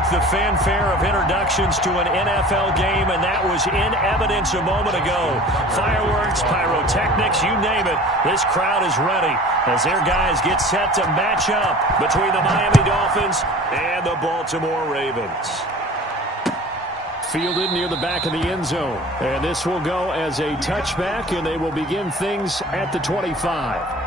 like the fanfare of introductions to an NFL game, and that was in evidence a moment ago. Fireworks, pyrotechnics, you name it. This crowd is ready as their guys get set to match up between the Miami Dolphins and the Baltimore Ravens. Fielded near the back of the end zone. And this will go as a touchback, and they will begin things at the 25.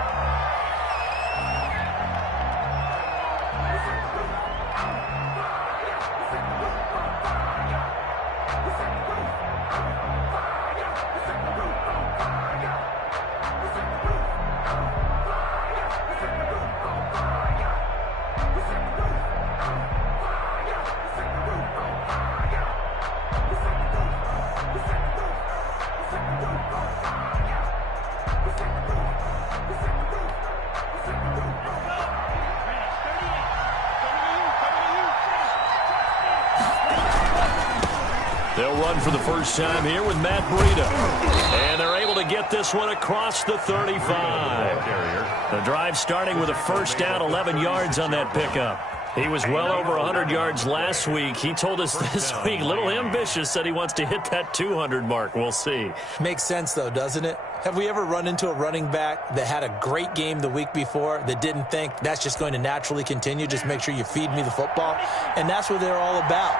They'll run for the first time here with Matt Breida. And they're able to get this one across the 35. The drive starting with a first down, 11 yards on that pickup. He was well over 100 yards last week. He told us this week, a little ambitious, said he wants to hit that 200 mark. We'll see. Makes sense, though, doesn't it? Have we ever run into a running back that had a great game the week before that didn't think that's just going to naturally continue? Just make sure you feed me the football. And that's what they're all about.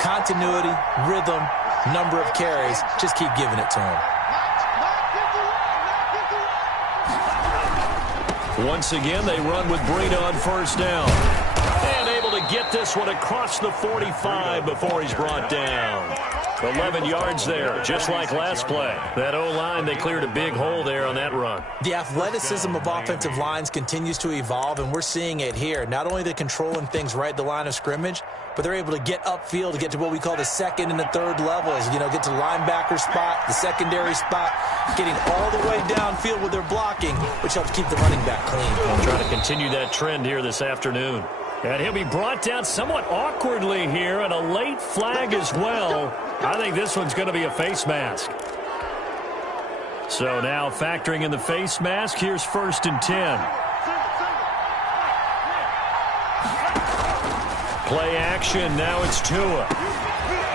Continuity, rhythm, number of carries. Just keep giving it to him. Once again, they run with Breida on first down. And able to get this one across the 45 before he's brought down. 11 yards there, just like last play. That O-line, they cleared a big hole there on that run. The athleticism of offensive lines continues to evolve, and we're seeing it here. Not only the controlling things right at the line of scrimmage, but they're able to get upfield to get to what we call the second and the third levels. You know, get to the linebacker spot, the secondary spot, getting all the way downfield with their blocking, which helps keep the running back clean. We'll try to continue that trend here this afternoon. And he'll be brought down somewhat awkwardly here, and a late flag as well. I think this one's going to be a face mask. So now factoring in the face mask, here's 1st and 10. Play action, now it's Tua.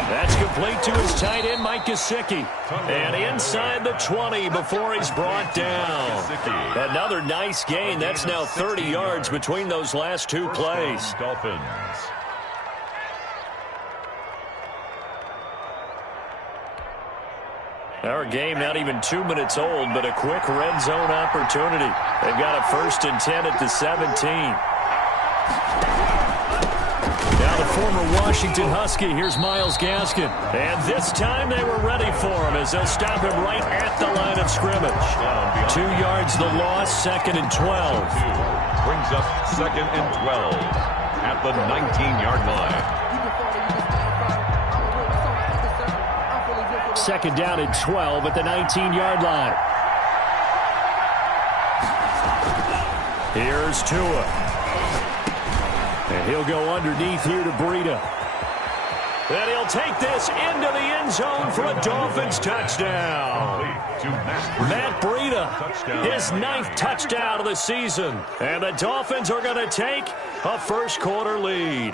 That's complete to his tight end, Mike Gesicki. And inside the 20 before he's brought down. Another nice gain. That's now 30 yards between those last two plays. Dolphins. Our game not even 2 minutes old, but a quick red zone opportunity. They've got a 1st and 10 at the 17. Now the former Washington Husky, here's Myles Gaskin. And this time they were ready for him as they'll stop him right at the line of scrimmage. 2 yards the loss, 2nd and 12. Brings up 2nd and 12 at the 19-yard line. 2nd down and 12 at the 19-yard line. Here's Tua. And he'll go underneath here to Breida. And he'll take this into the end zone for a Dolphins touchdown. Matt Breida, his 9th touchdown of the season. And the Dolphins are going to take a first-quarter lead.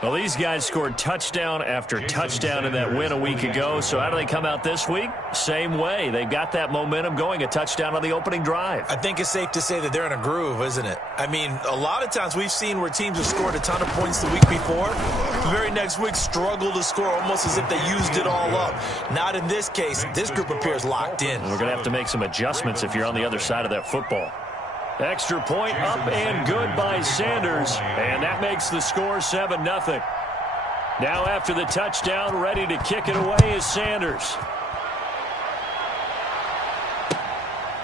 Well, these guys scored touchdown after touchdown in that win a week ago. So how do they come out this week? Same way. They got that momentum going, a touchdown on the opening drive. I think it's safe to say that they're in a groove, isn't it? I mean, a lot of times we've seen where teams have scored a ton of points the week before. The very next week struggle to score almost as if they used it all up. Not in this case. This group appears locked in. We're going to have to make some adjustments if you're on the other side of that football. Extra point up and good by Sanders. And that makes the score 7-0. Now after the touchdown, ready to kick it away is Sanders.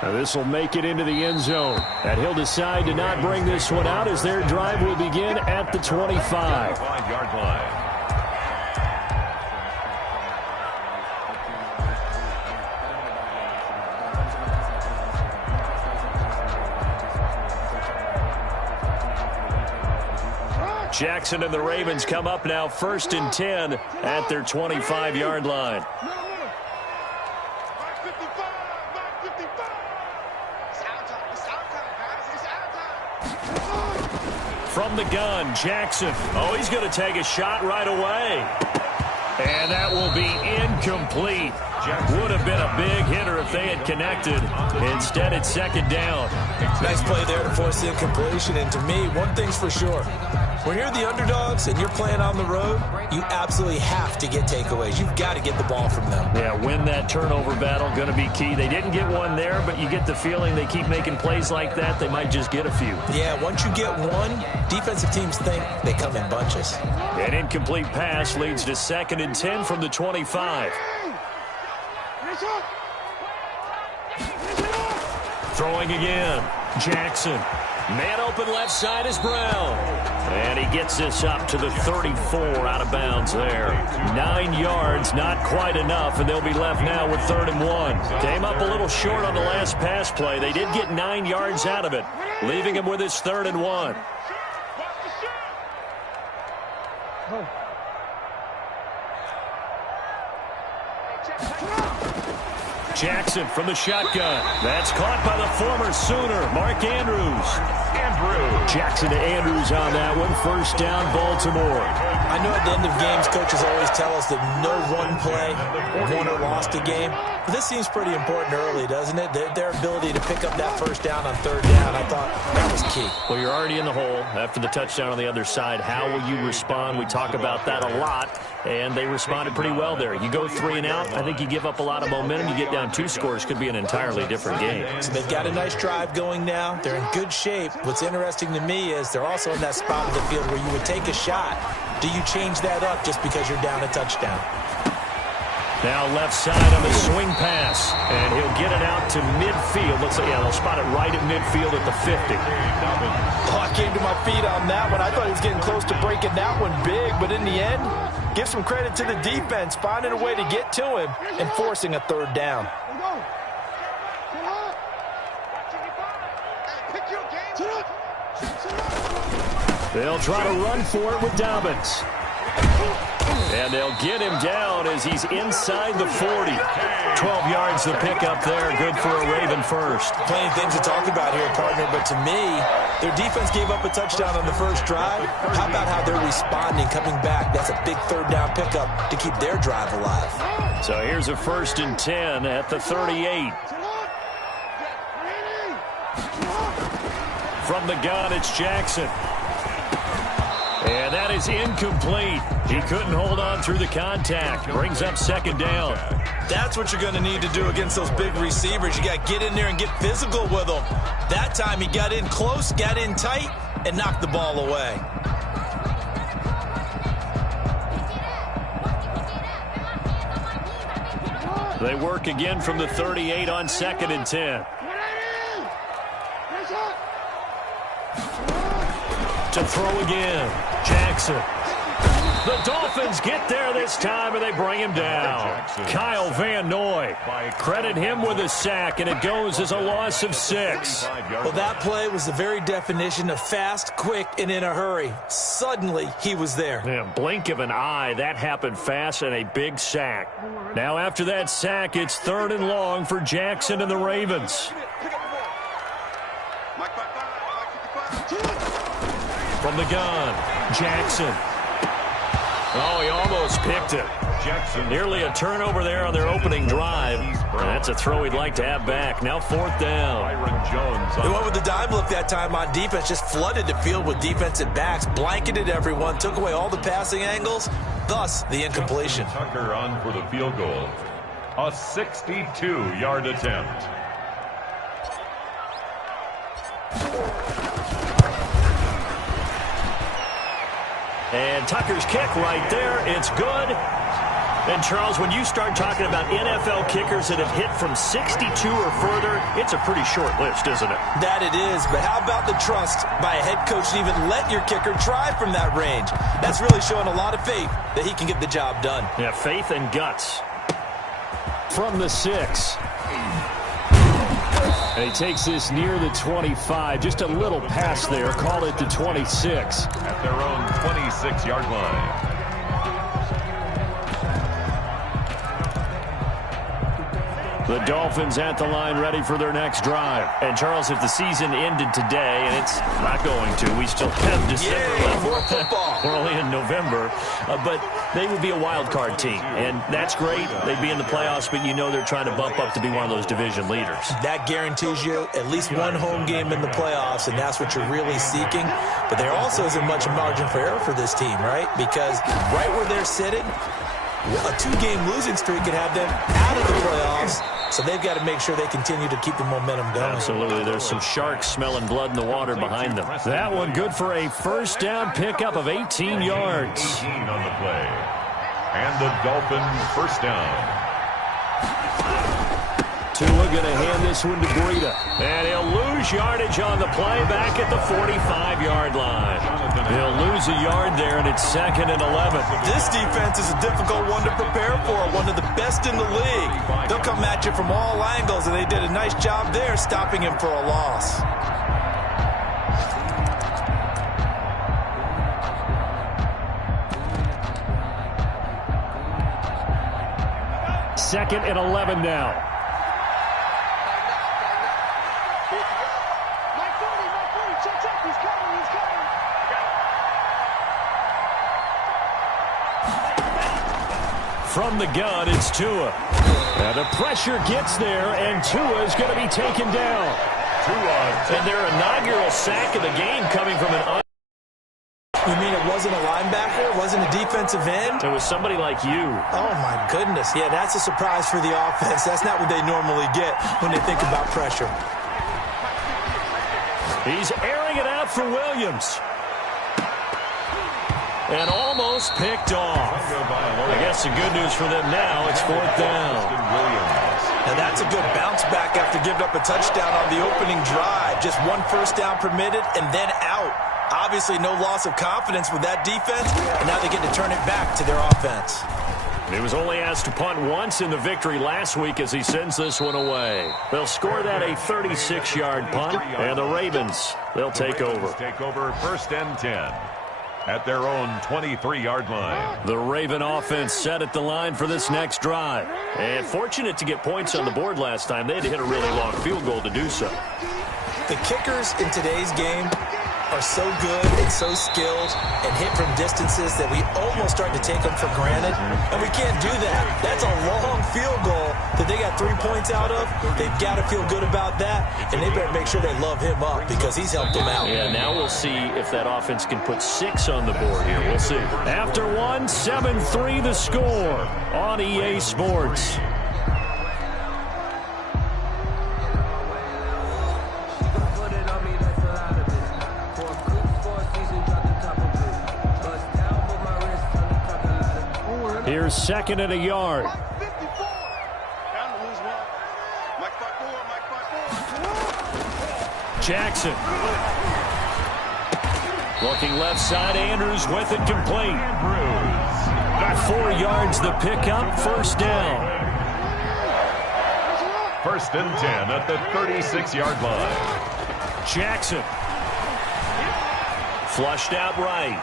Now this will make it into the end zone. And he'll decide to not bring this one out as their drive will begin at the 25. 5-yard line. Jackson and the Ravens come up now 1st and 10 at their 25-yard line. From From the gun, Jackson. Oh, he's going to take a shot right away. And that will be incomplete. Would have been a big hitter if they had connected. Instead, it's second down. Nice play there to force the incompletion. And to me, one thing's for sure. When you're the underdogs and you're playing on the road, you absolutely have to get takeaways. You've got to get the ball from them. Yeah, win that turnover battle, going to be key. They didn't get one there, but you get the feeling they keep making plays like that, they might just get a few. Yeah, once you get one, defensive teams think they come in bunches. An incomplete pass leads to 2nd and 10 from the 25. Throwing again. Jackson. Man open left side is Brown. And he gets this up to the 34 out of bounds there. 9 yards, not quite enough, and they'll be left now with 3rd and 1. Came up a little short on the last pass play. They did get 9 yards out of it, leaving him with his 3rd and 1. Jackson from the shotgun. That's caught by the former Sooner, Mark Andrews. Jackson to Andrews on that one. 1st down, Baltimore. I know at the end of games, coaches always tell us that no one play won or lost a game. But this seems pretty important early, doesn't it? Their ability to pick up that 1st down on 3rd down, I thought that was key. Well, you're already in the hole after the touchdown on the other side. How will you respond? We talk about that a lot, and they responded pretty well there. You go 3 and out, I think you give up a lot of momentum. You get down 2 scores, could be an entirely different game. So they've got a nice drive going now. They're in good shape. What's interesting to me is they're also in that spot of the field where you would take a shot. Do you change that up just because you're down a touchdown? Now left side on the swing pass, and he'll get it out to midfield. Looks like, yeah, they'll spot it right at midfield at the 50. Oh, I came to my feet on that one. I thought he was getting close to breaking that one big, but in the end, give some credit to the defense, finding a way to get to him and forcing a 3rd down. They'll try to run for it with Dobbins. And they'll get him down as he's inside the 40. 12 yards to pick up there. Good for a Raven first. Plenty of things to talk about here, partner, but to me, their defense gave up a touchdown on the first drive. How about how they're responding, coming back? That's a big 3rd down pickup to keep their drive alive. So here's a 1st and 10 at the 38. From the gun, it's Jackson. And that is incomplete. He couldn't hold on through the contact. Brings up 2nd down. That's what you're going to need to do against those big receivers. You got to get in there and get physical with them. That time he got in close, got in tight, and knocked the ball away. They work again from the 38 on 2nd and 10. To throw again, Jackson. The Dolphins get there this time, and they bring him down. Kyle Van Noy. Credit him with a sack, and it goes as a loss of 6. Well, that play was the very definition of fast, quick, and in a hurry. Suddenly, he was there. Yeah, blink of an eye. That happened fast, and a big sack. Now, after that sack, it's 3rd and long for Jackson and the Ravens. From the gun, Jackson. Oh, he almost picked it. Jackson. Nearly a turnover there on their opening drive. And that's a throw he'd like to have back. Now 4th down. They went with the dime look that time on defense. Just flooded the field with defensive backs. Blanketed everyone. Took away all the passing angles. Thus, the incompletion. Tucker on for the field goal. A 62-yard attempt. And Tucker's kick right there. It's good. And, Charles, when you start talking about NFL kickers that have hit from 62 or further, it's a pretty short list, isn't it? That it is. But how about the trust by a head coach to even let your kicker try from that range? That's really showing a lot of faith that he can get the job done. Yeah, faith and guts. From the 6. And he takes this near the 25. Just a little pass there. Call it the 26. At their own 26-yard line. The Dolphins at the line ready for their next drive. And, Charles, if the season ended today, and it's not going to, we still have December left. More football. We're only in November. But they would be a wild card team, and that's great. They'd be in the playoffs, but you know they're trying to bump up to be one of those division leaders. That guarantees you at least one home game in the playoffs, and that's what you're really seeking. But there also isn't much margin for error for this team, right? Because right where they're sitting, a 2-game losing streak could have them out of the playoffs. So they've got to make sure they continue to keep the momentum going. Absolutely. There's some sharks smelling blood in the water behind them. That one good for a first down pickup of 18 yards. 18 on the play. And the Dolphins first down. Tua going to hand this one to Breida. And he'll lose yardage on the play back at the 45-yard line. He'll lose a yard there, and it's 2nd and 11. This defense is a difficult one to prepare for, one of the best in the league. They'll come at you from all angles, and they did a nice job there stopping him for a loss. Second and 11 now. From the gun, it's Tua. Now the pressure gets there, and Tua is going to be taken down. And their inaugural sack of the game coming from an... You mean it wasn't a linebacker? It wasn't a defensive end? It was somebody like you. Oh, my goodness. Yeah, that's a surprise for the offense. That's not what they normally get when they think about pressure. He's airing it out for Williams. And almost picked off. I guess the good news for them now, it's 4th down. Now that's a good bounce back after giving up a touchdown on the opening drive. Just one first down permitted and then out. Obviously no loss of confidence with that defense, and now they get to turn it back to their offense. He was only asked to punt once in the victory last week as he sends this one away. They'll score that a 36-yard punt, and the Ravens, they'll take over. Take over 1st and 10. At their own 23-yard line. The Raven offense set at the line for this next drive. And fortunate to get points on the board last time. They had to hit a really long field goal to do so. The kickers in today's game are so good and so skilled and hit from distances that we almost start to take them for granted. And we can't do that. That's a long field goal that they got 3 points out of. They've got to feel good about that, and they better make sure they love him up because he's helped them out. Yeah, now we'll see if that offense can put 6 on the board here. We'll see. After one, 7-3 the score on EA Sports. Here's 2nd and a yard. Jackson. Looking left side, Andrews with it complete. 4 yards the pickup, 1st down. 1st and 10 at the 36-yard line. Jackson. Flushed out right.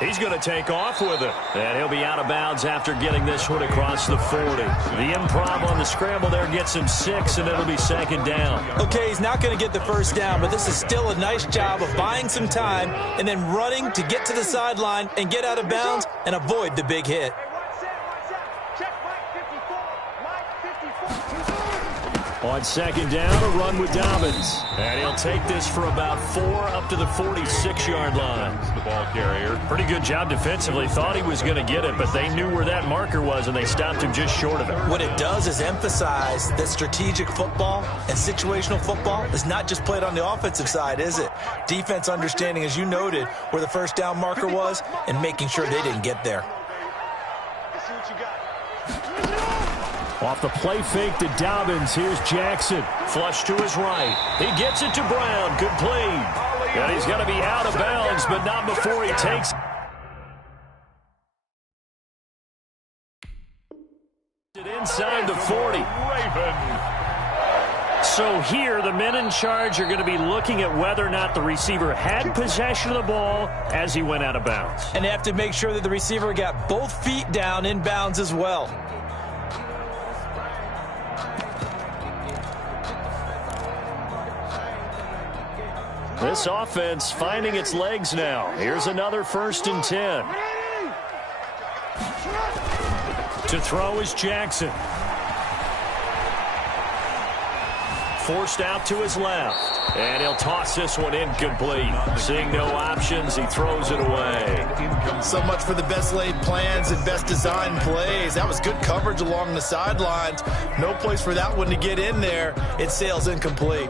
He's going to take off with it. And he'll be out of bounds after getting this one across the 40. The improv on the scramble there gets him 6, and it'll be 2nd down. Okay, he's not going to get the 1st down, but this is still a nice job of buying some time and then running to get to the sideline and get out of bounds and avoid the big hit. On 2nd down, a run with Dobbins. And he'll take this for about 4 up to the 46-yard line. The ball carrier. Pretty good job defensively. Thought he was going to get it, but they knew where that marker was, and they stopped him just short of it. What it does is emphasize that strategic football and situational football is not just played on the offensive side, is it? Defense understanding, as you noted, where the 1st down marker was and making sure they didn't get there. Off the play fake to Dobbins. Here's Jackson. Flush to his right. He gets it to Brown. Good play. And he's got to be out of bounds, but not before he takes it inside the 40. So here, the men in charge are going to be looking at whether or not the receiver had possession of the ball as he went out of bounds. And they have to make sure that the receiver got both feet down in bounds as well. This offense finding its legs now. Here's another 1st and 10. To throw is Jackson. Forced out to his left. And he'll toss this one incomplete. Seeing no options, he throws it away. So much for the best laid plans and best designed plays. That was good coverage along the sidelines. No place for that one to get in there. It sails incomplete.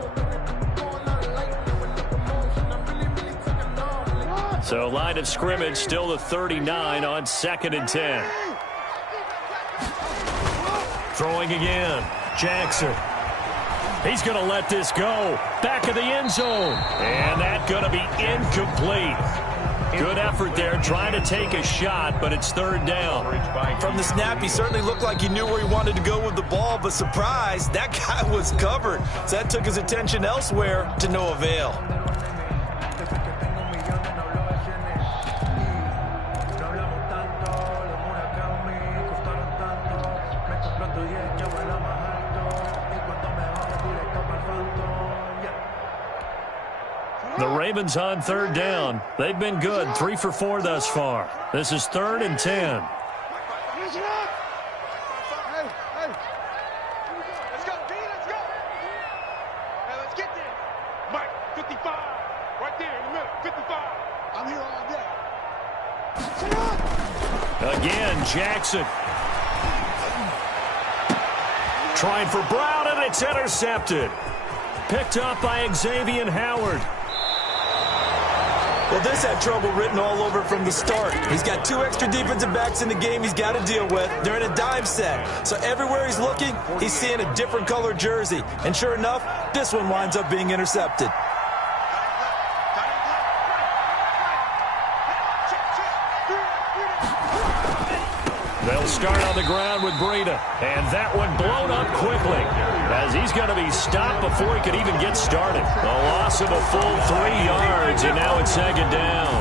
So line of scrimmage still the 39 on 2nd and 10. Throwing again. Jackson. He's going to let this go. Back of the end zone. And that's going to be incomplete. Good effort there trying to take a shot, but it's 3rd down. From the snap, he certainly looked like he knew where he wanted to go with the ball, but surprise, that guy was covered. So that took his attention elsewhere to no avail. The Ravens on 3rd down. They've been good, 3 for 4 thus far. This is 3rd and 10. Hey, let's go, D, let's go. Hey, let's get there. Mike, 55, right there in the middle, 55. I'm here all day. Again, Jackson. Trying for Brown, and it's intercepted. Picked up by Xavier Howard. Well, this had trouble written all over from the start. He's got 2 extra defensive backs in the game he's got to deal with. They're in a dime set. So everywhere he's looking, he's seeing a different color jersey. And sure enough, this one winds up being intercepted. They'll start on the ground with Breida. And that one blown up quickly as he's going to be stopped before he could even get started. A loss of a full 3 yards, and now it's 2nd down.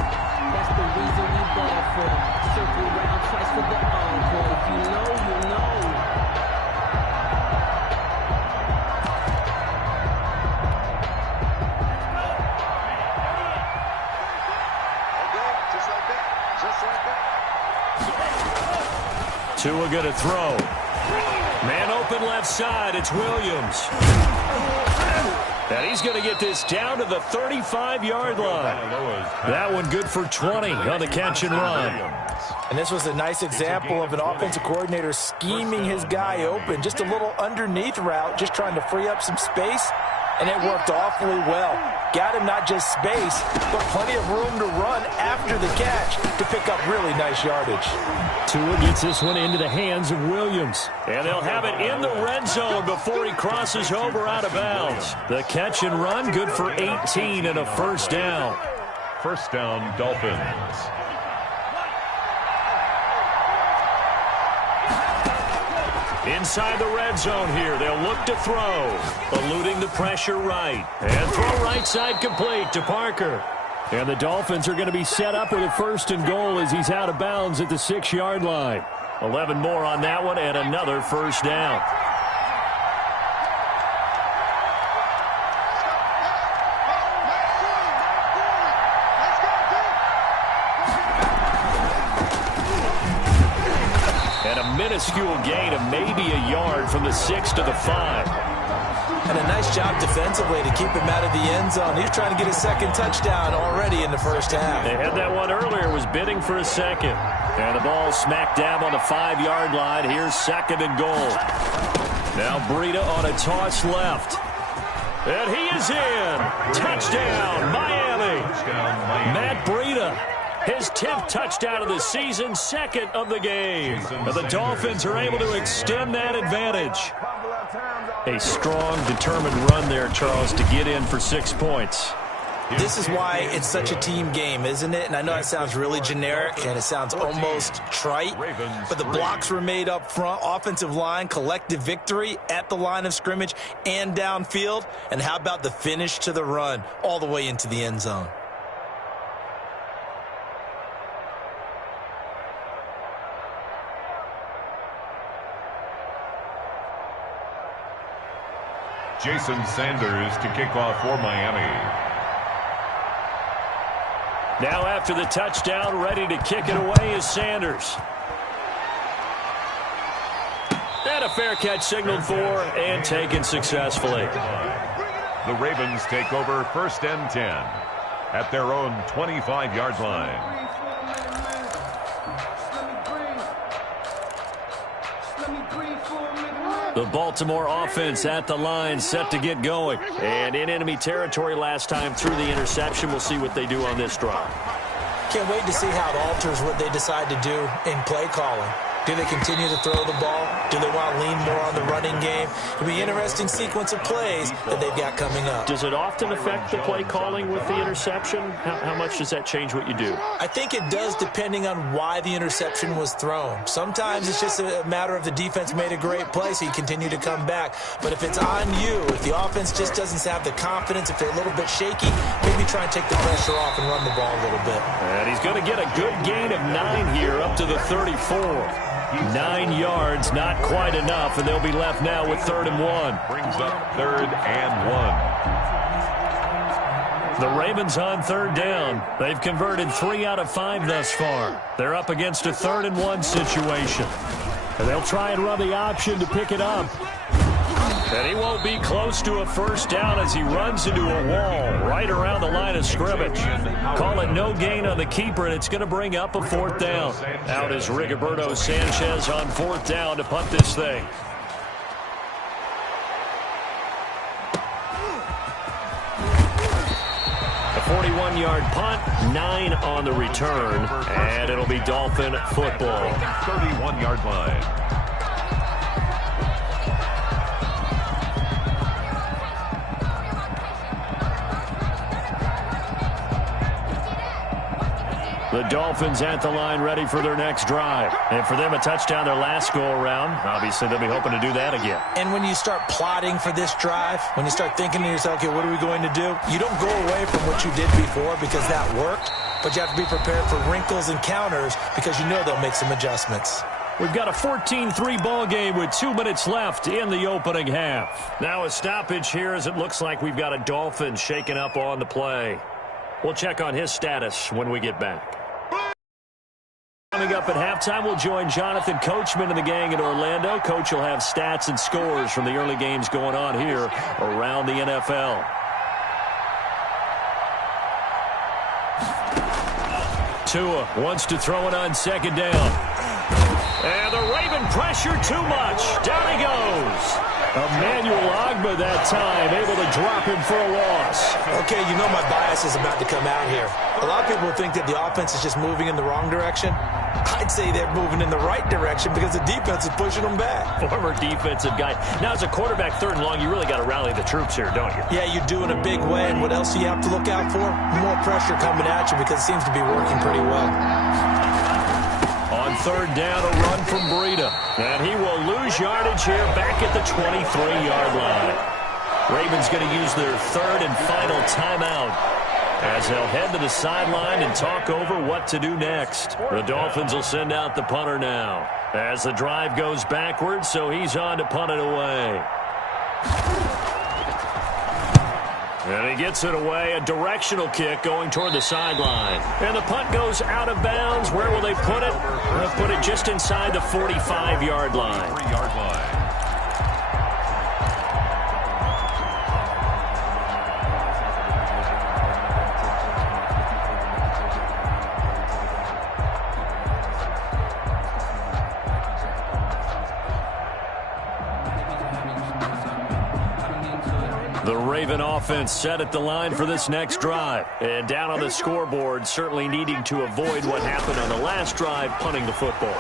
That's the reason we ball for them. Circle around twice for the encore. If you know, you know. Just like that. Just like that. Tua going to throw. Man open left side. It's Williams. And he's going to get this down to the 35-yard line. That one good for 20 on the catch and run. And this was a nice example of an offensive coordinator scheming his guy open. Just a little underneath route, just trying to free up some space. And it worked awfully well. Got him not just space, but plenty of room to run after the catch to pick up really nice yardage. Tua gets this one into the hands of Williams. And they'll have it in the red zone before he crosses over out of bounds. The catch and run good for 18 and a 1st down. 1st down, Dolphins. Inside the red zone here, they'll look to throw. Eluding the pressure right. And throw right side complete to Parker. And the Dolphins are going to be set up with a 1st and goal as he's out of bounds at the 6-yard line. 11 more on that one and another 1st down. And a minuscule gain of maybe a yard from the 6 to the 5. And a nice job defensively to keep him out of the end zone. He's trying to get his 2nd touchdown already in the 1st half. They had that one earlier, was bidding for a 2nd. And the ball smack dab on the 5-yard line. Here's 2nd and goal. Now Breida on a toss left. And he is in. Touchdown, Miami. Matt Breida. His 10th touchdown of the season, 2nd of the game. And the Dolphins are able to extend that advantage. A strong, determined run there, Charles, to get in for 6 points. This is why it's such a team game, isn't it? And I know it sounds really generic and it sounds almost trite, but the blocks were made up front, offensive line, collective victory at the line of scrimmage and downfield. And how about the finish to the run all the way into the end zone? Jason Sanders to kick off for Miami. Now after the touchdown, ready to kick it away is Sanders. And a fair catch signaled for and taken successfully. The Ravens take over 1st and 10 at their own 25-yard line. The Baltimore offense at the line, set to get going. And in enemy territory last time through the interception. We'll see what they do on this drive. Can't wait to see how it alters what they decide to do in play calling. Do they continue to throw the ball? Do they want to lean more on the running game? It'll be an interesting sequence of plays that they've got coming up. Does it often affect the play calling with the interception? How much does that change what you do? I think it does, depending on why the interception was thrown. Sometimes it's just a matter of the defense made a great play, so you continue to come back. But if it's on you, if the offense just doesn't have the confidence, if they're a little bit shaky, maybe try and take the pressure off and run the ball a little bit. And he's going to get a good gain of 9 here, up to the 34. 9 yards, not quite enough, and they'll be left now with 3rd and 1. Brings up 3rd and 1. The Ravens on 3rd down. They've converted 3 out of 5 thus far. They're up against a 3rd and 1 situation. And they'll try and run the option to pick it up. And he won't be close to a 1st down as he runs into a wall right around the line of scrimmage. Call it no gain on the keeper, and it's going to bring up a 4th down. Out is Rigoberto Sanchez on 4th down to punt this thing. A 41-yard punt, 9 on the return, and it'll be Dolphin football. 31-yard line. The Dolphins at the line, ready for their next drive. And for them, a touchdown their last go-around. Obviously, they'll be hoping to do that again. And when you start plotting for this drive, when you start thinking to yourself, okay, what are we going to do? You don't go away from what you did before because that worked, but you have to be prepared for wrinkles and counters because you know they'll make some adjustments. We've got a 14-3 ball game with 2 minutes left in the opening half. Now a stoppage here as it looks like we've got a Dolphin shaken up on the play. We'll check on his status when we get back. Coming up at halftime, we'll join Jonathan Coachman and the gang in Orlando. Coach will have stats and scores from the early games going on here around the NFL. Tua wants to throw it on 2nd down. And the Raven pressure too much. Down he goes. Emmanuel Ogbah that time, able to drop him for a loss. Okay, you know my bias is about to come out here. A lot of people think that the offense is just moving in the wrong direction. I'd say they're moving in the right direction because the defense is pushing them back. Former defensive guy. Now, as a quarterback 3rd and long, you really got to rally the troops here, don't you? Yeah, you do in a big way. And what else do you have to look out for? More pressure coming at you because it seems to be working pretty well. On 3rd down, a run from Breida. And he will lose yardage here back at the 23-yard line. Ravens going to use their 3rd and final timeout as they'll head to the sideline and talk over what to do next. The Dolphins will send out the punter now as the drive goes backwards, so he's on to punt it away. And he gets it away, a directional kick going toward the sideline. And the punt goes out of bounds. Where will they put it? They'll put it just inside the 45-yard line. 3-yard line. The Raven offense set at the line for this next drive. And down on the scoreboard, certainly needing to avoid what happened on the last drive, punting the football.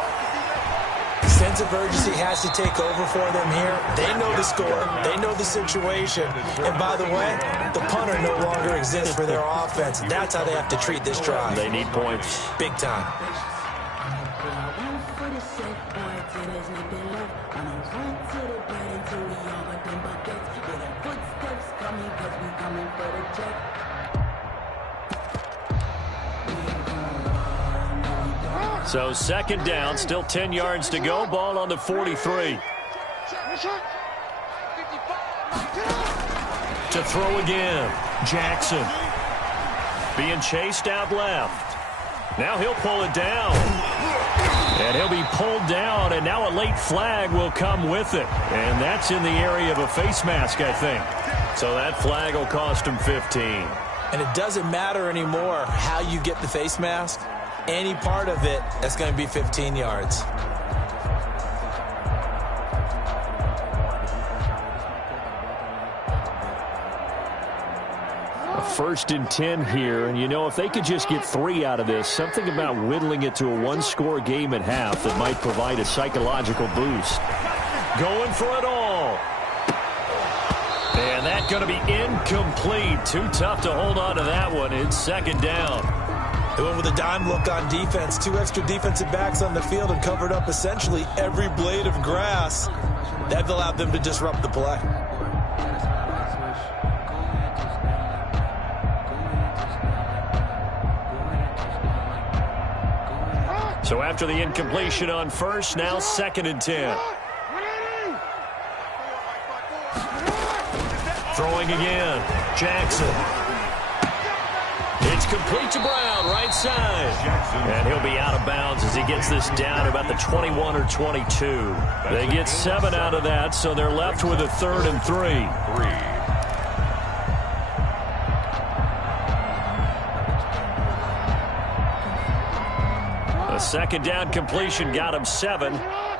Sense of urgency has to take over for them here. They know the score. They know the situation. And by the way, the punter no longer exists for their offense. That's how they have to treat this drive. They need points. Big time. So 2nd down, still 10 yards to go. Ball on the 43. To throw again, Jackson. being chased out left. Now he'll pull it down. And he'll be pulled down, and now a late flag will come with it. And that's in the area of a face mask, I think. So that flag will cost him 15. And it doesn't matter anymore how you get the face mask. Any part of it, that's going to be 15 yards. First and 10 here, and you know, if they could just get 3 out of this, something about whittling it to a one-score game at half that might provide a psychological boost. Going for it all. And that's going to be incomplete. Too tough to hold on to that one. It's second down. They went with a dime look on defense. 2 extra defensive backs on the field and covered up essentially every blade of grass. That allowed them to disrupt the play. So after the incompletion on first, now second and 10. Throwing again. Jackson. It's complete to Brown, right side. And he'll be out of bounds as he gets this down about the 21 or 22. They get 7 out of that, so they're left with a 3rd and 3. A second down completion got him 7.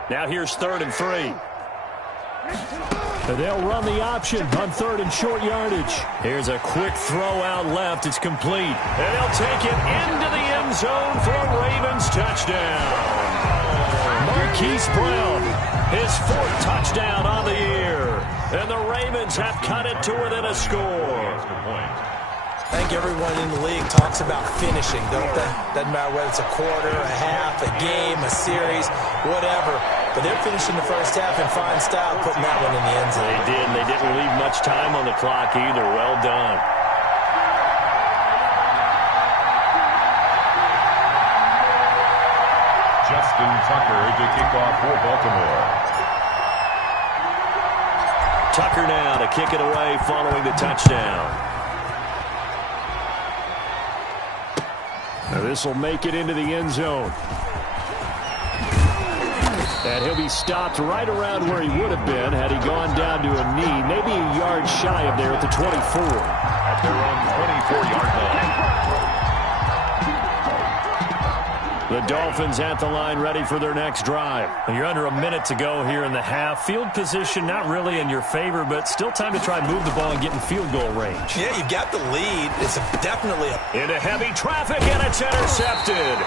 Now here's 3rd and 3. And they'll run the option on 3rd and short yardage. Here's a quick throw out left. It's complete. And they'll take it into the end zone for a Ravens touchdown. Marquise Brown, his 4th touchdown on the year. And the Ravens have cut it to within a score. I think everyone in the league talks about finishing, don't they? Doesn't matter whether it's a quarter, a half, a game, a series, whatever. But they're finishing the first half in fine style, putting that one in the end zone. They did, and they didn't leave much time on the clock either. Well done. Justin Tucker to kick off for Baltimore. Tucker now to kick it away following the touchdown. Now this will make it into the end zone. And he'll be stopped right around where he would have been had he gone down to a knee, maybe a yard shy of there at the 24. At their own 24-yard line. The Dolphins at the line ready for their next drive. You're under a minute to go here in the half. Field position not really in your favor, but still time to try and move the ball and get in field goal range. Yeah, you've got the lead. It's definitely into heavy traffic, and it's intercepted.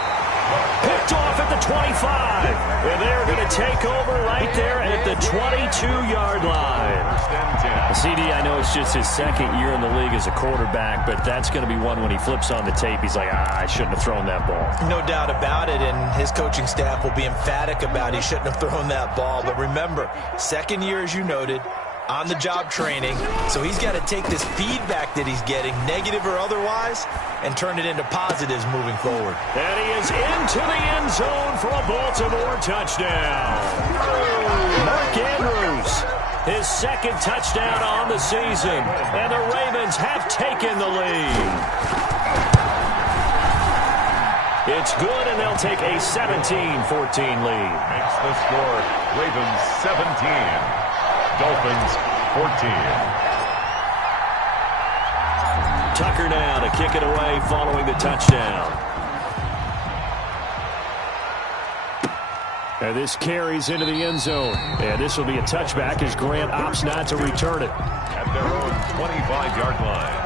Picked off at the 25. And they're going to take over right there at the 22-yard line. CD, I know it's just his 2nd year in the league as a quarterback, but that's going to be one when he flips on the tape. He's like, I shouldn't have thrown that ball. No doubt about it, and his coaching staff will be emphatic about he shouldn't have thrown that ball. But remember, 2nd year, as you noted, on-the-job training, so he's got to take this feedback that he's getting, negative or otherwise, and turn it into positives moving forward. And he is into the end zone for a Baltimore touchdown. Mark Andrews, his 2nd touchdown on the season, and the Ravens have taken the lead. It's good, and they'll take a 17-14 lead. Makes the score Ravens 17. Dolphins 14. Tucker now to kick it away following the touchdown. And this carries into the end zone. And this will be a touchback as Grant opts not to return it. At their own 25-yard line.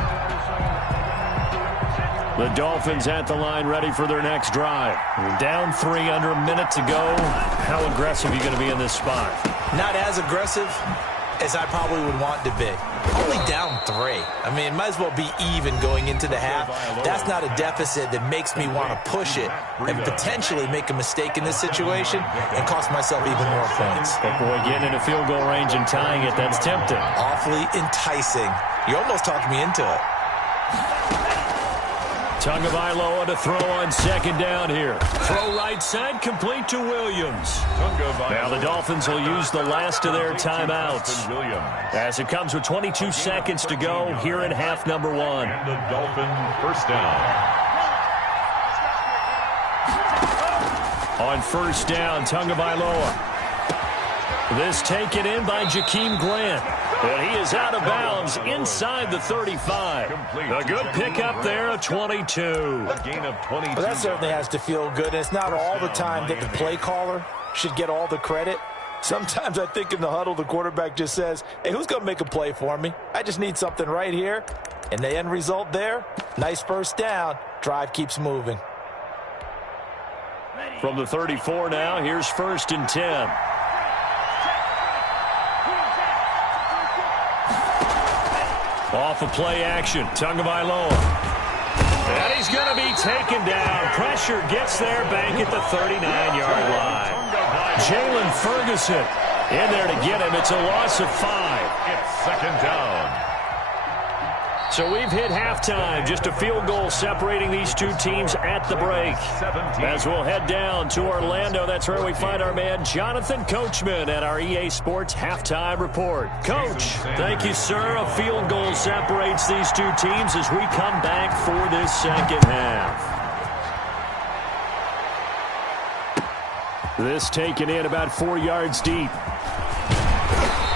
The Dolphins at the line ready for their next drive. Down 3, under a minute to go. How aggressive are you going to be in this spot? Not as aggressive as I probably would want to be. Only down 3. I mean, it might as well be even going into the half. That's not a deficit that makes me want to push it and potentially make a mistake in this situation and cost myself even more points. But boy, getting into field goal range and tying it, that's tempting. Awfully enticing. You almost talked me into it. Tagovailoa to throw on second down here. Throw right side, complete to Williams. Now the Dolphins will use the last of their timeouts as it comes with 22 seconds to go here in half number 1. And the Dolphin first down. On first down, Tagovailoa. This taken in by Jakeem Grant. And he is out of bounds inside the 35. A good pickup there, a 22. A gain of 22. Well, that certainly has to feel good. And it's not all the time that the play caller should get all the credit. Sometimes I think in the huddle, the quarterback just says, hey, who's going to make a play for me? I just need something right here. And the end result there, nice first down. Drive keeps moving. From the 34 now, here's first and 10. Off of play action, Tagovailoa. And he's going to be taken down. Pressure gets there, bank at the 39-yard line. Jalen Ferguson in there to get him. It's a loss of 5. It's second down. So we've hit halftime. Just a field goal separating these two teams at the break. 17. As we'll head down to Orlando, that's where we find our man Jonathan Coachman at our EA Sports Halftime Report. Coach, thank you, sir. A field goal separates these two teams as we come back for this second half. This taken in about 4 yards deep.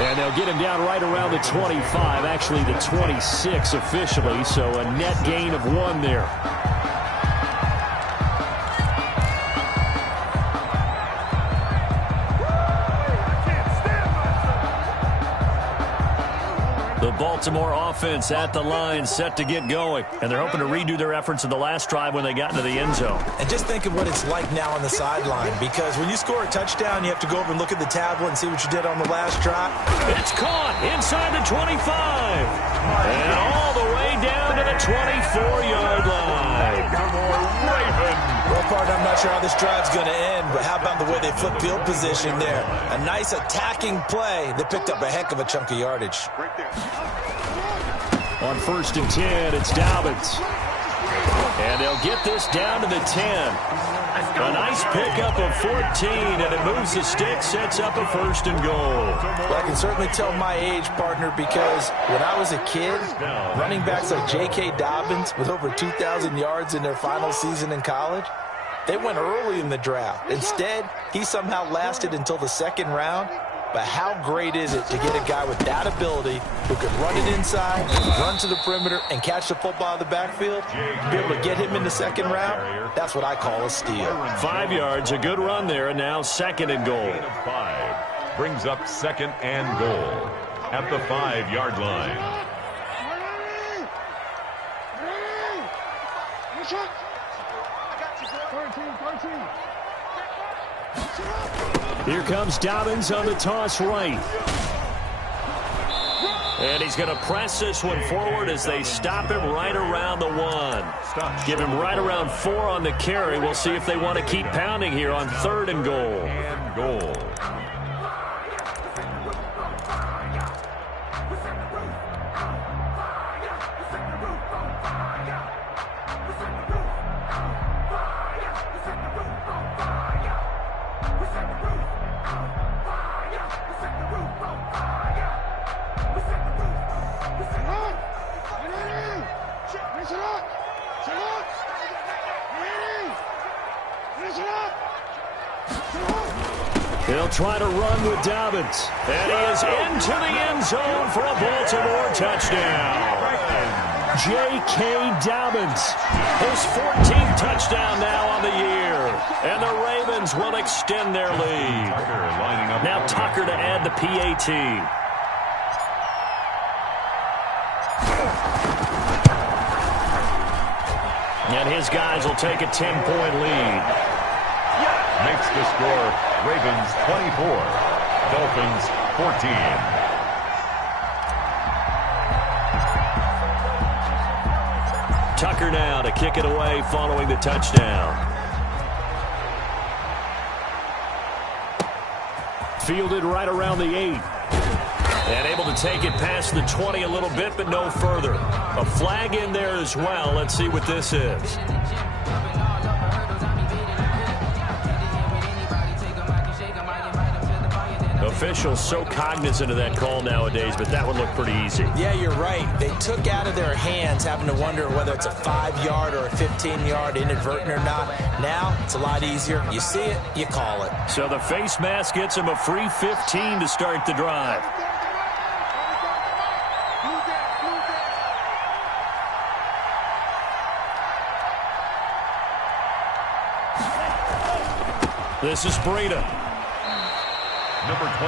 And they'll get him down right around the 25, actually the 26 officially, so a net gain of 1 there. The Baltimore offense at the line, set to get going. And they're hoping to redo their efforts in the last drive when they got into the end zone. And just think of what it's like now on the sideline, because when you score a touchdown, you have to go over and look at the tablet and see what you did on the last drive. It's caught inside the 25. And all the way down to the 24-yard line. Well, partner, I'm not sure how this drive's going to end, but how about the way they flip field position there? A nice attacking play. They picked up a heck of a chunk of yardage. On first and 10, it's Dobbins. And they'll get this down to the 10. A nice pickup of 14, and it moves the stick, sets up a first and goal. Well, I can certainly tell my age, partner, because when I was a kid, running backs like J.K. Dobbins with over 2,000 yards in their final season in college, they went early in the draft. Instead, he somehow lasted until the second round. But how great is it to get a guy with that ability who can run it inside, run to the perimeter, and catch the football in the backfield? To be able to get him in the second round, that's what I call a steal. 5 yards, a good run there, and now second and goal. 5 brings up second and goal at the 5-yard line. Here comes Dobbins on the toss right. And he's going to press this one forward as they stop him right around the 1. Give him right around 4 on the carry. We'll see if they want to keep pounding here on third and goal. And goal. They'll try to run with Dobbins. And he is into the end zone for a Baltimore touchdown. J.K. Dobbins, his 14th touchdown now on the year. And the Ravens will extend their lead. Now Tucker to add the PAT. And his guys will take a 10-point lead. Makes the score Ravens 24, Dolphins 14. Tucker now to kick it away following the touchdown. Fielded right around the 8. And able to take it past the 20 a little bit, but no further. A flag in there as well. Let's see what this is. Officials so cognizant of that call nowadays, but that would look pretty easy. Yeah, you're right. They took out of their hands having to wonder whether it's a 5-yard or a 15-yard inadvertent or not. Now, it's a lot easier. You see it, you call it. So the face mask gets him a free 15 to start the drive. This is Breida.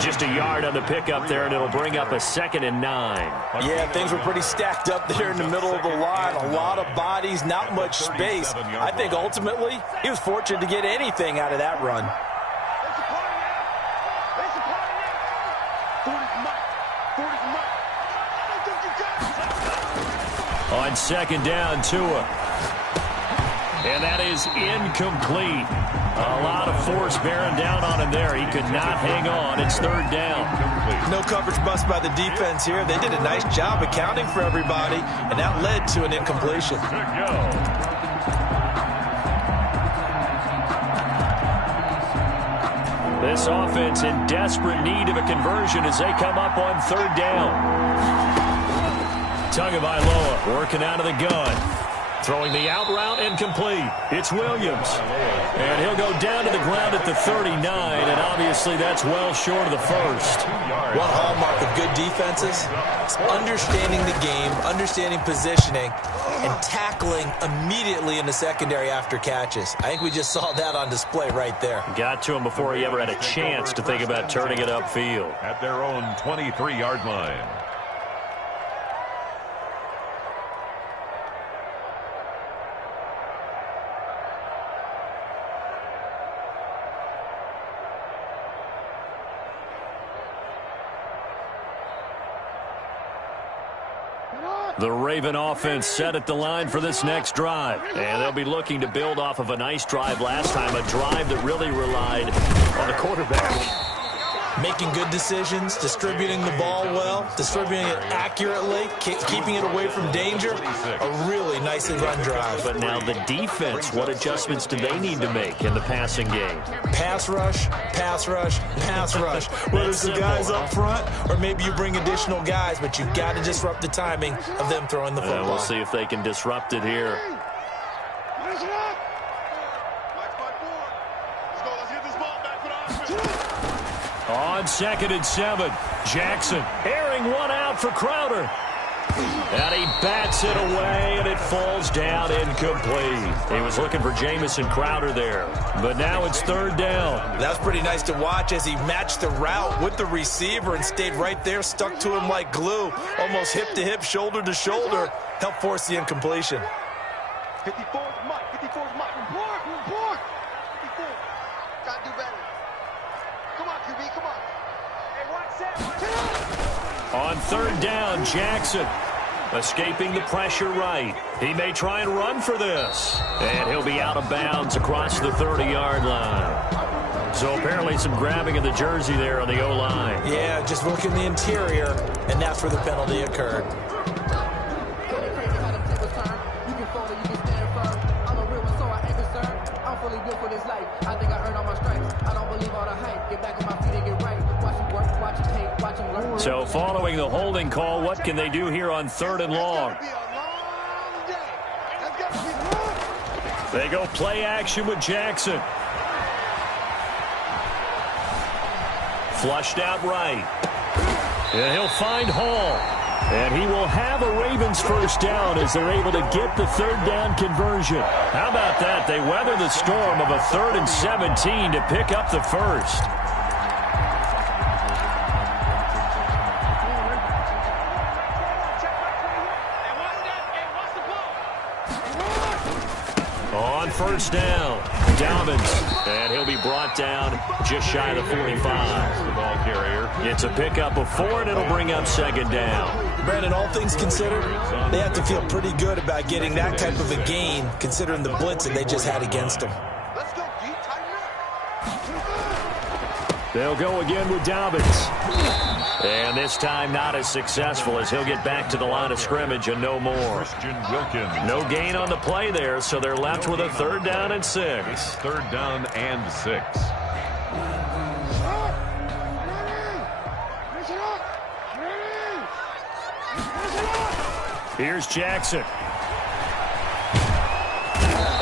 Just a yard on the pickup there, and it'll bring up a 2nd and 9. Yeah, things were pretty stacked up there in the middle of the line. A lot of bodies, not much space. I think ultimately he was fortunate to get anything out of that run. On 2nd down, Tua. And that is incomplete. A lot of force bearing down on him there. He could not hang on. It's 3rd down. No coverage bust by the defense here. They did a nice job accounting for everybody, and that led to an incompletion. This offense in desperate need of a conversion as they come up on 3rd down. Tagovailoa working out of the gun. Throwing the out route incomplete. It's Williams. And he'll go down to the ground at the 39, and obviously that's well short of the first. One hallmark of good defenses is understanding the game, understanding positioning, and tackling immediately in the secondary after catches. I think we just saw that on display right there. Got to him before he ever had a chance to think about turning it upfield. At their own 23-yard line. The Raven offense set at the line for this next drive. And they'll be looking to build off of a nice drive last time, a drive that really relied on the quarterback. Making good decisions, distributing the ball well, distributing it accurately, keeping it away from danger. A really nicely run drive. But now the defense, what adjustments do they need to make in the passing game? Pass rush, pass rush, pass rush. Whether it's the guys up front or maybe you bring additional guys, but you've got to disrupt the timing of them throwing the football. We'll see if they can disrupt it here. On 2nd and 7, Jackson airing one out for Crowder. And he bats it away, and it falls down incomplete. He was looking for Jamison Crowder there, but now it's 3rd down. That's pretty nice to watch as he matched the route with the receiver and stayed right there, stuck to him like glue, almost hip to hip, shoulder to shoulder, helped force the incompletion. 54 is Mike. 54 is Mike. Report. 54. Gotta do better. Come on, QB, come on. Hey, watch that. On 3rd down, Jackson escaping the pressure right. He may try and run for this. And he'll be out of bounds across the 30-yard line. So apparently some grabbing of the jersey there on the O-line. Yeah, just look in the interior, and that's where the penalty occurred. So following the holding call, what can they do here on 3rd and long? They go play action with Jackson. Flushed out right. And he'll find Hall. And he will have a Ravens 1st down as they're able to get the 3rd down conversion. How about that? They weather the storm of a 3rd and 17 to pick up the 1st. On 1st down, Dobbins, and he'll be brought down just shy of the 45. The ball carrier. It's a pickup of 4, and it'll bring up 2nd down. Brandon, all things considered, they have to feel pretty good about getting that type of a gain, considering the blitz that they just had against them. Let's go, deep, tighten up. They'll go again with Dobbins. And this time not as successful as he'll get back to the line of scrimmage and no more. No gain on the play there, so they're left with a 3rd down and 6. 3rd down and 6. Here's Jackson.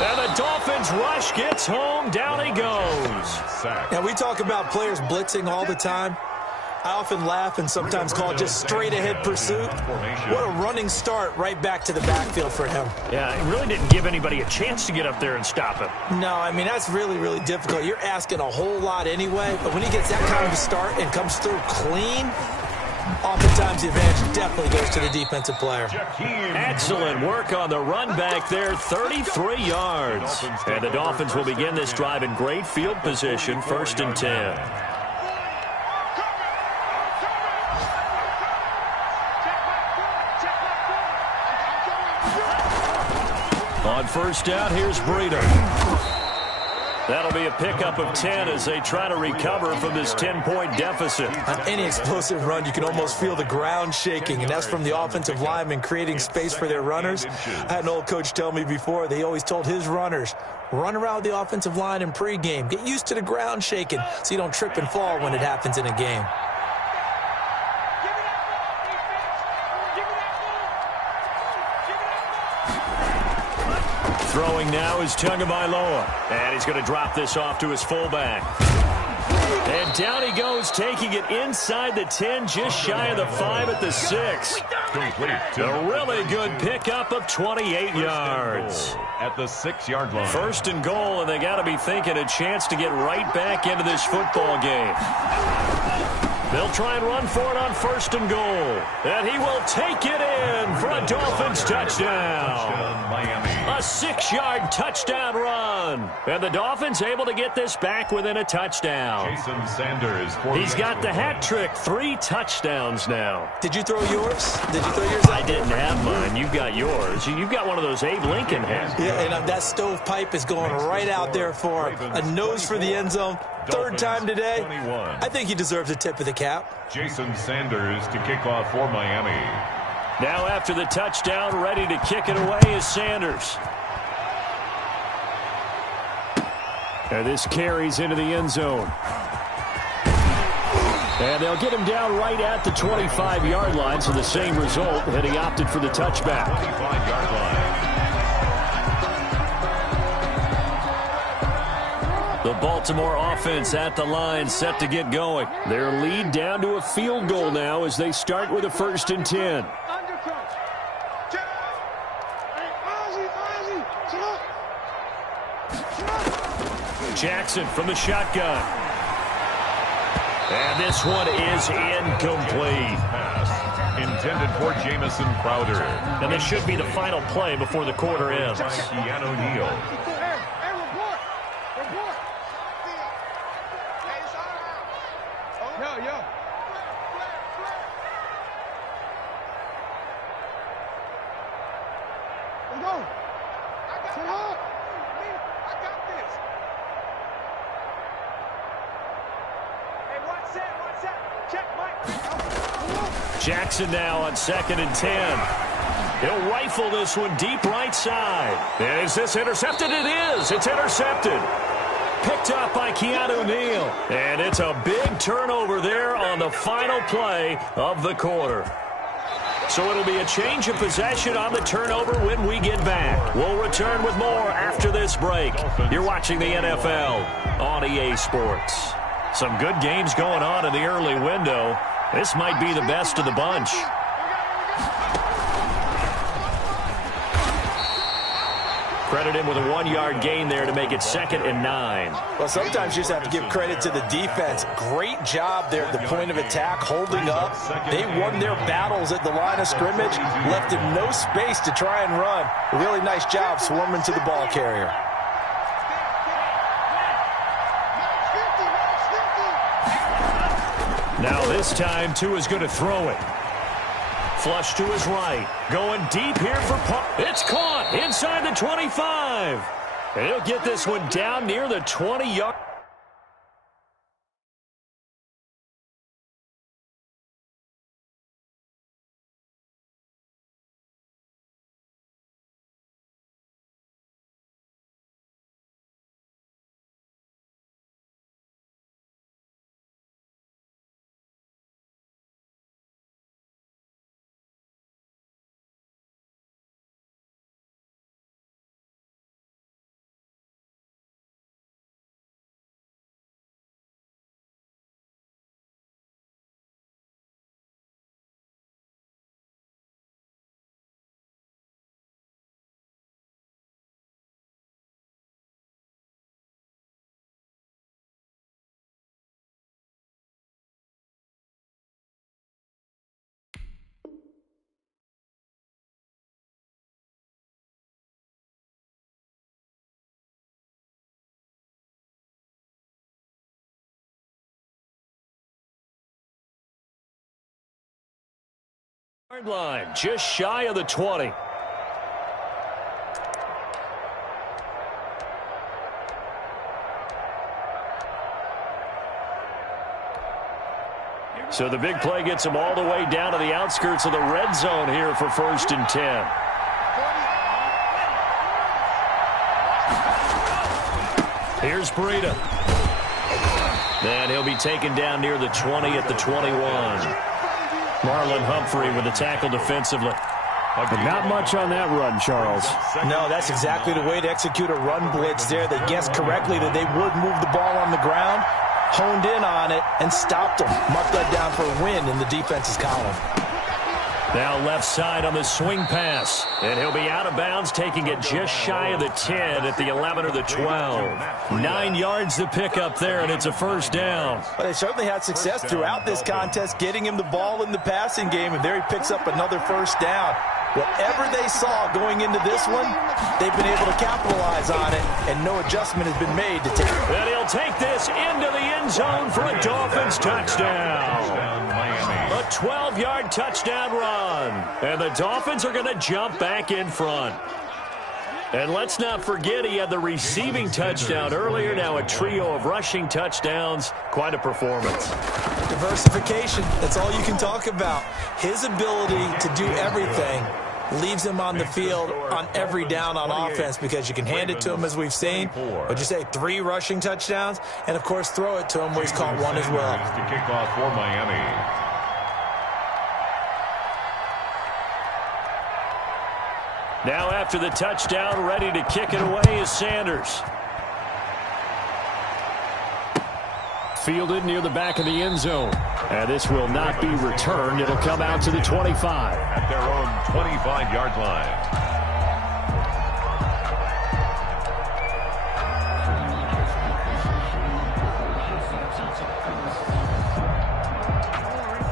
And the Dolphins rush gets home. Down he goes. Now, we talk about players blitzing all the time. I often laugh and sometimes call it just straight-ahead pursuit. What a running start right back to the backfield for him. Yeah, it really didn't give anybody a chance to get up there and stop him. No, I mean, that's really, really difficult. You're asking a whole lot anyway, but when he gets that kind of a start and comes through clean, oftentimes the advantage definitely goes to the defensive player. Excellent work on the run back there, 33 yards. And the Dolphins will begin this drive in great field position, 1st and 10. On 1st down, here's Breida. That'll be a pickup of 10 as they try to recover from this 10-point deficit. On any explosive run, you can almost feel the ground shaking, and that's from the offensive linemen creating space for their runners. I had an old coach tell me before, they always told his runners, run around the offensive line in pregame. Get used to the ground shaking so you don't trip and fall when it happens in a game. Throwing now is Tagovailoa. And he's going to drop this off to his fullback. And down he goes, taking it inside the 10, just shy of the 5 at the 6. A really good pickup of 28 yards. At the 6-yard line. 1st and goal, and they got to be thinking a chance to get right back into this football game. They'll try and run for it on 1st and goal. And he will take it in for a Dolphins touchdown. A 6-yard touchdown run. And the Dolphins able to get this back within a touchdown. Jason Sanders. He's got the hat trick. 3 touchdowns now. Did you throw yours? Did you throw yours out? I didn't have mine. You've got yours. You've got one of those Abe Lincoln hats. Yeah, and that stovepipe is going right out there for a nose for the end zone. 3rd time today. I think he deserves a tip of the cap. Jason Sanders to kick off for Miami. Now after the touchdown, ready to kick it away is Sanders. And this carries into the end zone. And they'll get him down right at the 25-yard line, so the same result, and he opted for the touchback. 25-yard line. The Baltimore offense at the line, set to get going. Their lead down to a field goal now as they start with a 1st and 10. Jackson from the shotgun. And this one is incomplete. Pass intended for Jamison Crowder. And this should be the final play before the quarter ends. Keanu Neal. Jackson now on 2nd and 10. He'll rifle this one deep right side. Is this intercepted? It is. It's intercepted. Picked up by Keanu Neal. And it's a big turnover there on the final play of the quarter. So it'll be a change of possession on the turnover when we get back. We'll return with more after this break. You're watching the NFL on EA Sports. Some good games going on in the early window. This might be the best of the bunch. Credit him with a 1-yard gain there to make it 2nd and 9. Well, sometimes you just have to give credit to the defense. Great job there at the point of attack, holding up. They won their battles at the line of scrimmage, left him no space to try and run. A really nice job swarming to the ball carrier. Now this time, Tua's going to throw it. Flush to his right. Going deep here for it's caught inside the 25. And he'll get this one down near the 20-yard. Yard line, just shy of the 20. So the big play gets them all the way down to the outskirts of the red zone here for 1st and 10. Here's Breida. And he'll be taken down near the 20 at the 21. Marlon Humphrey with the tackle defensively. But not much on that run, Charles. No, that's exactly the way to execute a run blitz there. They guessed correctly that they would move the ball on the ground, honed in on it, and stopped them. Marked that down for a win in the defense's column. Now left side on the swing pass. And he'll be out of bounds, taking it just shy of the 10 at the 11 or the 12. 9 yards to pick up there, and it's a 1st down. Well, they certainly had success throughout this contest, getting him the ball in the passing game, and there he picks up another 1st down. Whatever they saw going into this one, they've been able to capitalize on it, and no adjustment has been made to take it. And he'll take this into the end zone for a Dolphins touchdown. A 12-yard touchdown run. And the Dolphins are going to jump back in front. And let's not forget he had the receiving touchdown earlier. Now a trio of rushing touchdowns. Quite a performance. Diversification, that's all you can talk about. His ability to do everything leaves him on the field on every down on offense because you can hand it to him as we've seen. What'd you say, 3 rushing touchdowns? And, of course, throw it to him where he's caught 1 as well. To kick off for Miami. Now after the touchdown, ready to kick it away is Sanders. Fielded near the back of the end zone. And this will not be returned. It'll come out to the 25. At their own 25-yard line.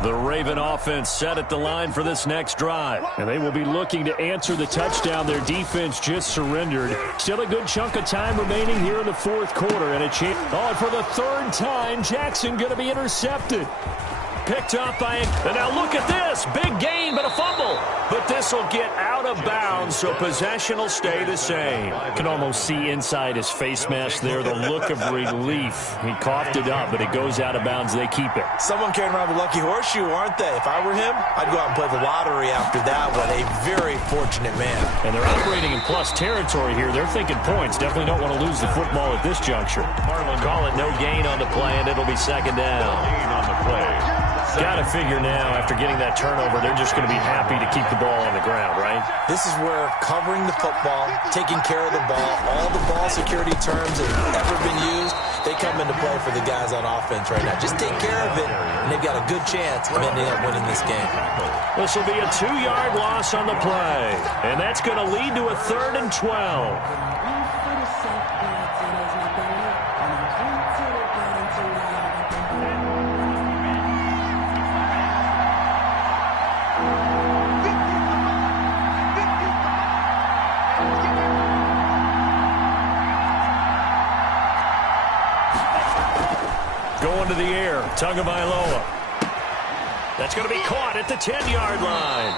The Raven offense set at the line for this next drive. And they will be looking to answer the touchdown their defense just surrendered. Still a good chunk of time remaining here in the 4th quarter. And a chance. Oh, and for the 3rd time, Jackson going to be intercepted. Picked up by him. And now look at this. Big gain, but a fumble. But this will get out of bounds, so possession will stay the same. Can almost see inside his face mask there the look of relief. He coughed it up, but it goes out of bounds. They keep it. Someone carrying around the lucky horseshoe, aren't they? If I were him, I'd go out and play the lottery after that one. A very fortunate man. And they're operating in plus territory here. They're thinking points. Definitely don't want to lose the football at this juncture. Call it no gain on the play, and it'll be 2nd down. Gain on the play. Got to figure now, after getting that turnover, they're just going to be happy to keep the ball on the ground, right? This is where covering the football, taking care of the ball, all the ball security terms that have ever been used, they come into play for the guys on offense right now. Just take care of it, and they've got a good chance of ending up winning this game. This will be a 2-yard loss on the play, and that's going to lead to a 3rd and 12. Going to the air, Tagovailoa. That's going to be caught at the 10-yard line.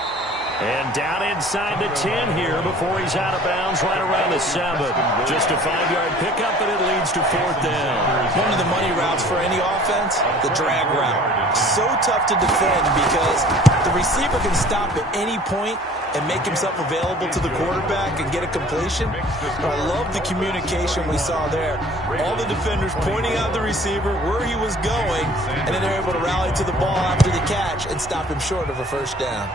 And down inside the 10 here before he's out of bounds right around the 7. Just a 5-yard pickup, and it leads to 4th down. One of the money routes for any offense, the drag route. So tough to defend because the receiver can stop at any point and make himself available to the quarterback and get a completion. But I love the communication we saw there. All the defenders pointing out the receiver, where he was going, and then they're able to rally to the ball after the catch and stop him short of a 1st down.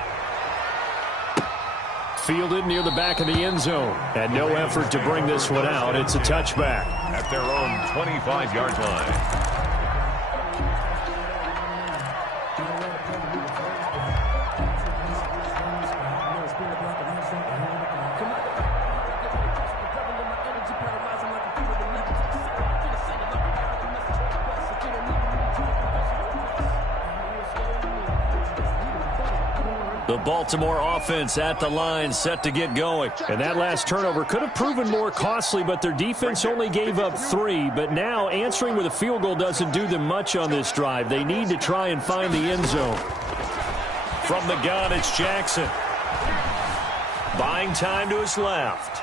Fielded near the back of the end zone. And no effort to bring this one out. It's a touchback. At their own 25-yard line. The Baltimore offense at the line, set to get going. And that last turnover could have proven more costly, but their defense only gave up 3. But now answering with a field goal doesn't do them much on this drive. They need to try and find the end zone. From the gun, it's Jackson. Buying time to his left.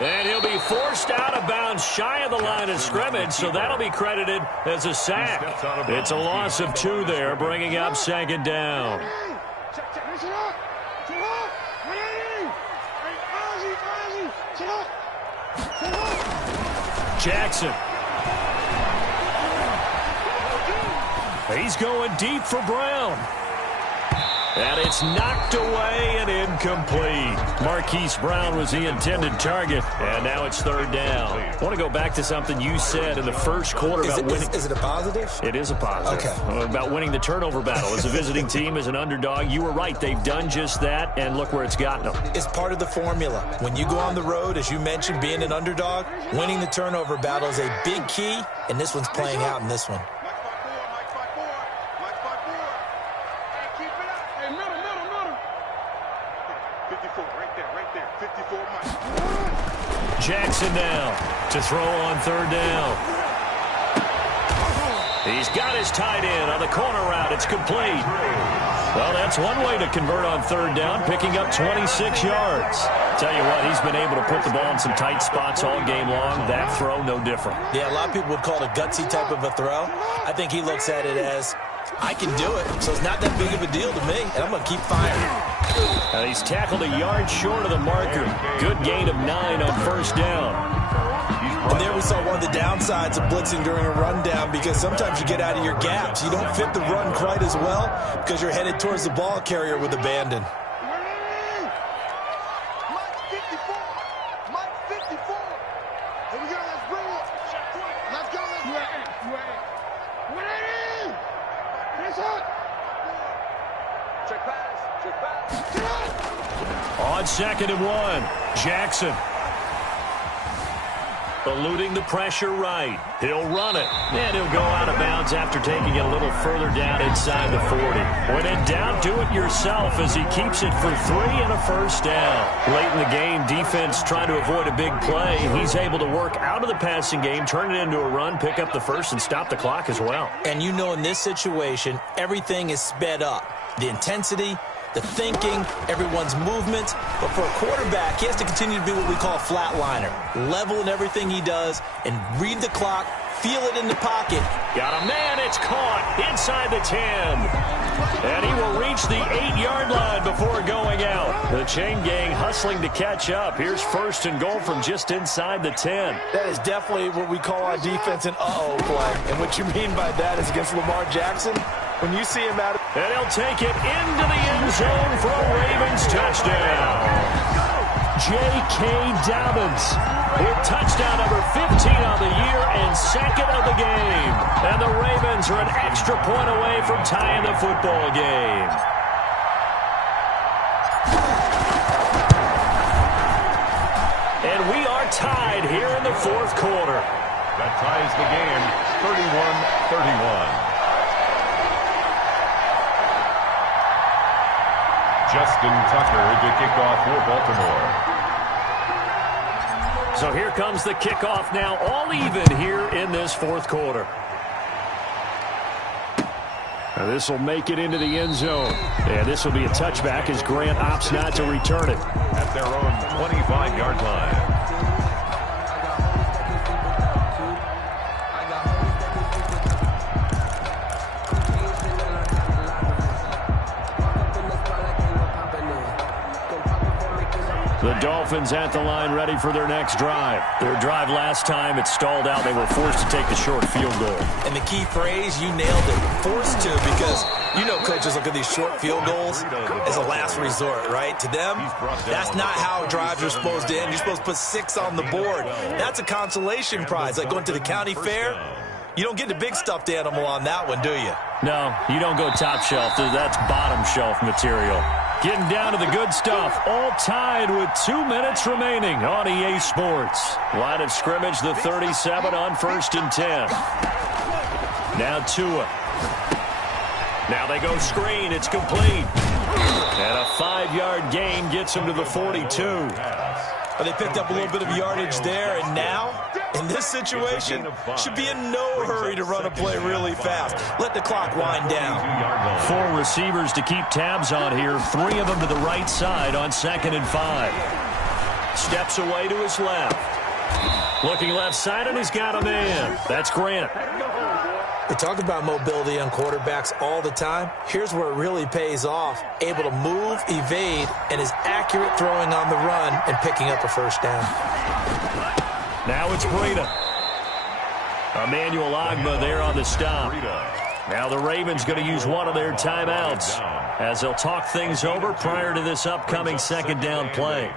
And he'll be forced out of bounds shy of the line of scrimmage, so that'll be credited as a sack. It's a loss of 2 there, bringing up second down. Jackson. He's going deep for Brown. And it's knocked away and incomplete. Marquise Brown was the intended target, and now it's third down. I want to go back to something you said in the first quarter about winning. Is it a positive? It is a positive. Okay. About winning the turnover battle. As a visiting team, as an underdog, you were right. They've done just that, and look where it's gotten them. It's part of the formula. When you go on the road, as you mentioned, being an underdog, winning the turnover battle is a big key, and this one's playing out in this one. Jackson now to throw on third down. He's got his tight end on the corner route. It's complete. Well, that's one way to convert on third down, picking up 26 yards. Tell you what, he's been able to put the ball in some tight spots all game long. That throw, no different. Yeah, a lot of people would call it a gutsy type of a throw. I think he looks at it as, I can do it, so it's not that big of a deal to me, and I'm going to keep firing. He's tackled a yard short of the marker. Good gain of 9 on first down. And there we saw one of the downsides of blitzing during a rundown, because sometimes you get out of your gaps. You don't fit the run quite as well because you're headed towards the ball carrier with abandon. Mike 54. Mike 54. Here we go. Let's bring it. Let's go. Let's go. Check pass. Check pass. On second and 1, Jackson. Eluding the pressure right. He'll run it. And he'll go out of bounds after taking it a little further down inside the 40. When in doubt, do it yourself as he keeps it for 3 and a first down. Late in the game, defense trying to avoid a big play. He's able to work out of the passing game, turn it into a run, pick up the first, and stop the clock as well. And you know in this situation, everything is sped up. The intensity, the thinking, everyone's movement. But for a quarterback, he has to continue to be what we call a flatliner. Level in everything he does and read the clock, feel it in the pocket. Got a man, it's caught inside the 10. And he will reach the 8-yard line before going out. The chain gang hustling to catch up. Here's first and goal from just inside the 10. That is definitely what we call on defense an uh-oh play. And what you mean by that is against Lamar Jackson, when you see him out. And he'll take it into the end zone for a Ravens touchdown. J.K. Dobbins with touchdown number 15 on the year and second of the game. And the Ravens are an extra point away from tying the football game. And we are tied here in the fourth quarter. That ties the game 31-31. Justin Tucker to kick off for Baltimore. So here comes the kickoff now, all even here in this fourth quarter. Now this will make it into the end zone. And this will be a touchback as Grant opts not to return it. At their own 25-yard line. The Dolphins at the line ready for their next drive. Their drive last time, it stalled out. They were forced to take the short field goal. And the key phrase, you nailed it, forced to, because you know coaches look at these short field goals as a last resort, right? To them, that's not how drives are supposed to end. You're supposed to put 6 on the board. That's a consolation prize, like going to the county fair. You don't get the big stuffed animal on that one, do you? No, you don't go top shelf. That's bottom shelf material. Getting down to the good stuff. All tied with 2 minutes remaining on EA Sports. Line of scrimmage, the 37 on first and 10. Now Tua. Now they go screen. It's complete. And a 5-yard gain gets him to the 42. But they picked up a little bit of yardage there, and now In this situation, should be in no hurry to run a play really fast. Let the clock wind down. 4 receivers to keep tabs on here. 3 of them to the right side on 2nd and 5. Steps away to his left. Looking left side, and he's got a man. That's Grant. We talk about mobility on quarterbacks all the time. Here's where it really pays off. Able to move, evade, and is accurate throwing on the run and picking up a first down. Now it's Breida. Emmanuel Ogbah there on the stop. Now the Ravens going to use one of their timeouts as they'll talk things over prior to this upcoming 2nd down play.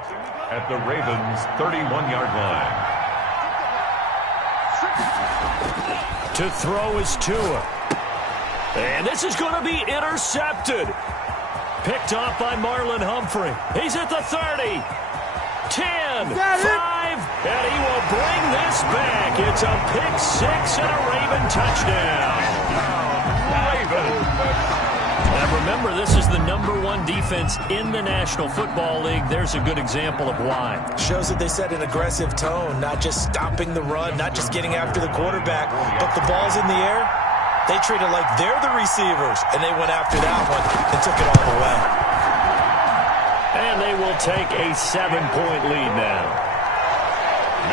At the Ravens' 31-yard line. To throw is Tua. And this is going to be intercepted. Picked off by Marlon Humphrey. He's at the 30. 10, 5, and he will bring this back. It's a pick-6 and a Raven touchdown. Now remember, this is the #1 defense in the National Football League. There's a good example of why. Shows that they set an aggressive tone, not just stopping the run, not just getting after the quarterback, but the ball's in the air. They treat it like they're the receivers, and they went after that one and took it all the way. And they will take a 7-point lead now.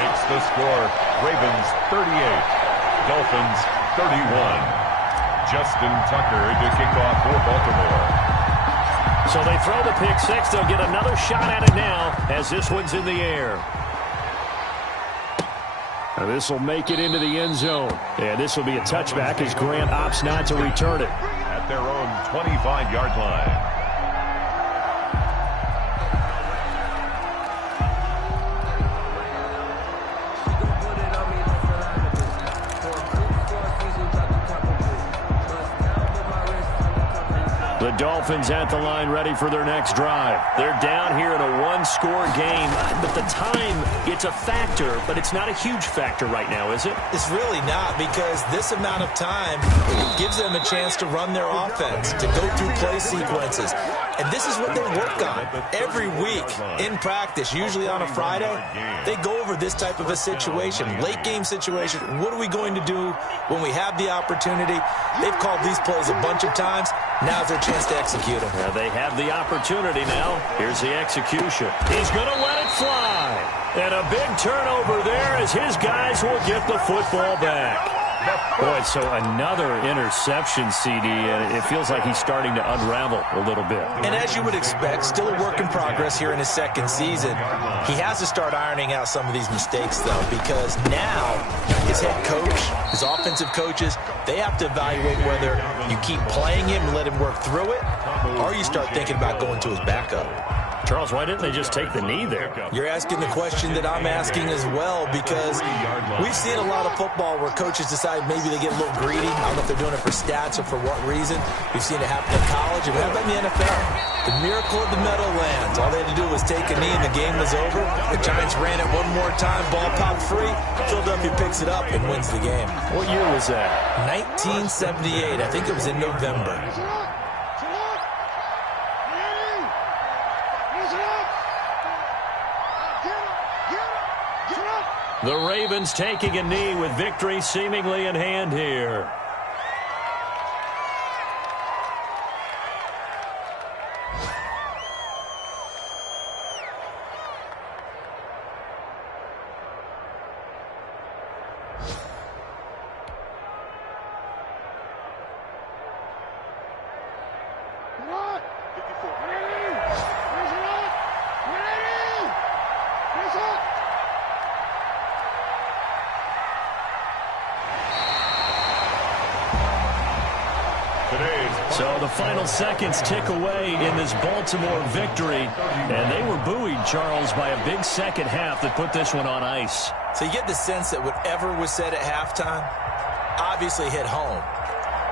Makes the score Ravens 38, Dolphins 31. Justin Tucker to kick off for Baltimore. So they throw the pick-6. They'll get another shot at it now as this one's in the air. Now this will make it into the end zone. And this will be a touchback as Grant opts not to return it. At their own 25-yard line. The Dolphins at the line ready for their next drive. They're down here in a 1-score game, but the time, it's a factor, but it's not a huge factor right now, is it? It's really not, because this amount of time gives them a chance to run their offense, to go through play sequences. And this is what they work on every week in practice, usually on a Friday. They go over this type of a situation, late game situation. What are we going to do when we have the opportunity? They've called these plays a bunch of times. Now's their chance to execute them. Now they have the opportunity now. Here's the execution. He's going to let it fly. And a big turnover there as his guys will get the football back. Boy, so another interception, CD, and it feels like he's starting to unravel a little bit. And as you would expect, still a work in progress here in his 2nd season. He has to start ironing out some of these mistakes, though, because now his head coach, his offensive coaches, they have to evaluate whether you keep playing him and let him work through it, or you start thinking about going to his backup. Charles, why didn't they just take the knee there? You're asking the question that I'm asking as well, because we've seen a lot of football where coaches decide maybe they get a little greedy. I don't know if they're doing it for stats or for what reason. We've seen it happen in college, and we have it in the NFL. The miracle of the Meadowlands. All they had to do was take a knee, and the game was over. The Giants ran it one more time. Ball popped free. Philadelphia picks it up and wins the game. What year was that? 1978. I think it was in November. The Ravens taking a knee with victory seemingly in hand here. So the final seconds tick away in this Baltimore victory. And they were buoyed, Charles, by a big second half that put this one on ice. So you get the sense that whatever was said at halftime obviously hit home.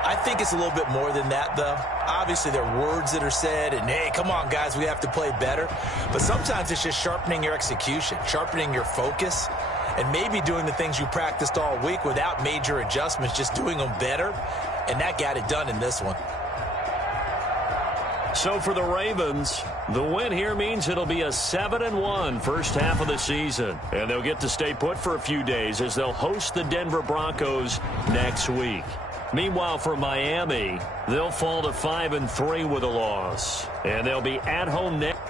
I think it's a little bit more than that, though. Obviously, there are words that are said, and, hey, come on, guys, we have to play better. But sometimes it's just sharpening your execution, sharpening your focus, and maybe doing the things you practiced all week without major adjustments, just doing them better. And that got it done in this one. So for the Ravens, the win here means it'll be a 7-1 first half of the season. And they'll get to stay put for a few days as they'll host the Denver Broncos next week. Meanwhile, for Miami, they'll fall to 5-3 with a loss. And they'll be at home next.